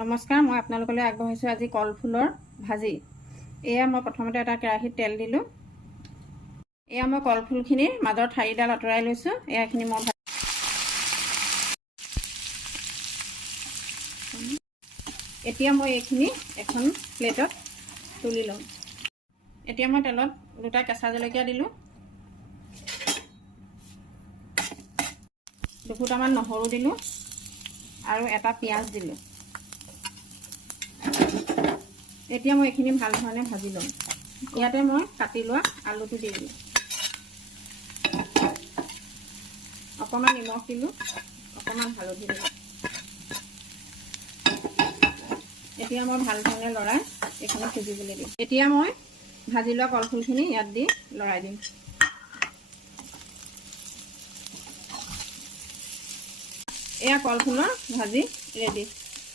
নমস্কাৰ, মই আপোনালোকলৈ আগবঢ়াইছোঁ আজি কলফুলৰ ভাজি। এয়া মই প্ৰথমতে এটা কেৰাহীত তেল দিলোঁ। এয়া মই কলফুলখিনিৰ মাজৰ ঠাৰিডাল আঁতৰাই লৈছোঁ। এয়াখিনি মই এতিয়া মই এইখিনি এখন প্লেটত তুলি লওঁ। এতিয়া মই তেলত দুটা কেঁচা জলকীয়া দিলোঁ, দুফুটামান নহৰু দিলোঁ আৰু এটা পিঁয়াজ দিলোঁ। এতিয়া মই এইখিনি ভাল ধৰণে ভাজি লওঁ। ইয়াতে মই কাটি লোৱা আলুটো দি দিলোঁ, অকণমান নিমখ দিলোঁ, অকণমান হালধি দিলোঁ। এতিয়া মই ভাল ধৰণে লৰাই এইখিনি সিজিবলৈ দিম। এতিয়া মই ভাজি লোৱা কলফুলখিনি ইয়াত দি লৰাই দিম। এয়া কলফুলৰ ভাজি ৰেডি।